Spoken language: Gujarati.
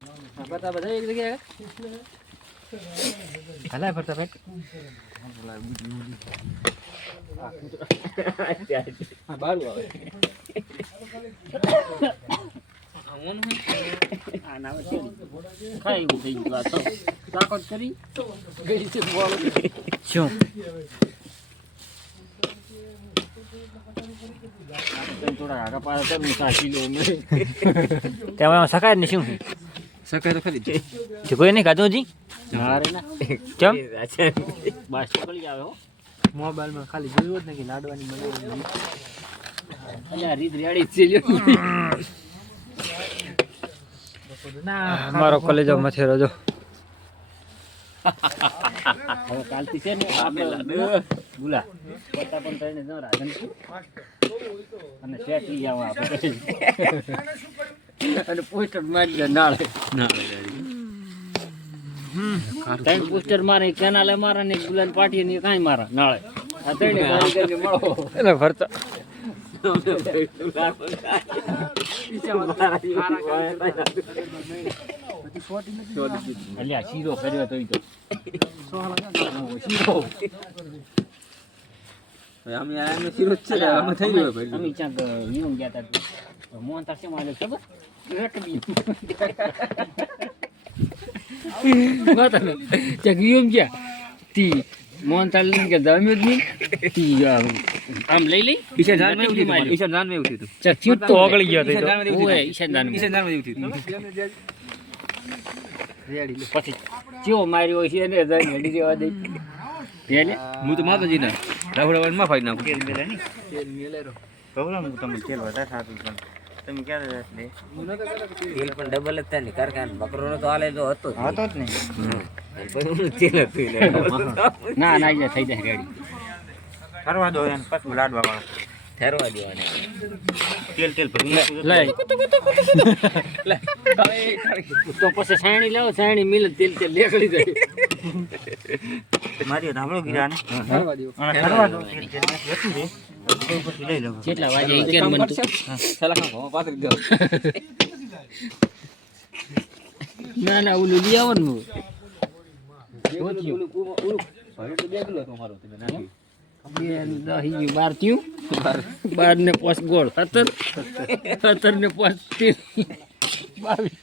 બતા બધા એક જગ્યાએ હલાય ફરતા ભાઈ હા બારું આવે આ નાવ છે ખાઈ એવું થઈ ગયું આ તો તાકાત કરી ગઈ છે બોલ શું થોડા આગા પાછા તમે સાચી લો મે તેમાં સકાય ને શું સકાય તો ખરી છે કોઈ નહીં ખાધું હજી ના રે ના કેમ બસ પકડી આવે હો મોબાઈલમાં ખાલી જોયું જ ને કે લાડવાની બનાવવાની અલ્યા રીત રેડી છે ના મારો કોલેજો મથેરો જો હવે કાલથી છે ને આપણે બોલા પત્તા પણ કરીને ન રાજન અને શેક લઈ આવો આપણે અને પોસ્ટર મારી દે નાળે ત્રણ પોસ્ટર મારે કેનાલે મારે ને ગુલાન પાટીએ ને કાંઈ મારા નાળે આ ત્રણે ગાડી કરીને મળો એટલે ભરતા અલ્યા શીરો કર્યો તો શીરો અમે શીરો જ છે અમે થઈ ગયો ભાઈ અમે ક્યાંક યુમ ગયા હતા મોહન તાર છે મારે ખબર માતા ક્યાંક યુમ ગયા તી મોહન તાર લઈને કે દમે જ નહીં તી આમ લઈ લઈ ઈશાન જાન માં ઉઠી ઈશાન જાન માં ઉઠી તું ચક્યું તો ઓગળી ગયો તો ઓય ઈશાન જાન માં ઉઠી તું રેડી પછી ચેવો માર્યો છે ને જઈને હેડી દેવા દે પેલે હું તો માતાજી ના રાવળવાન માં ફાઈ નાખું તેલ મેલે ની તેલ મેલે રો કહું હું તમને તેલ વધારે થાતું પણ તમે ક્યારે લે તેલ પણ ડબલ જ થાય ને કારખાન બકરોનો તો હાલે તો હતો જ ને પછી તેલ હતું ના ના ઈ થઈ જાય રેડી ઠરવા દો એને પછી લાડવા વાળો ઠરવા દેવાને તેલ ભરી લે તો પછી સાણી લાવો સાણી મિલ તેલ લેકડી જાય મારી ધાબળો ગીરા ને ઠરવા દો ઠરવા દો પછી લઈ લો કેટલા વાગે કેમ મન તું સલાહ હો પાતરી દો ના ના ઓલું લઈ આવો ને ઓલું ભાઈ તો દેખલો તમારો તમે નાખી 10 12 થયું 12 ને 5 ગોળ 17 ને 5 22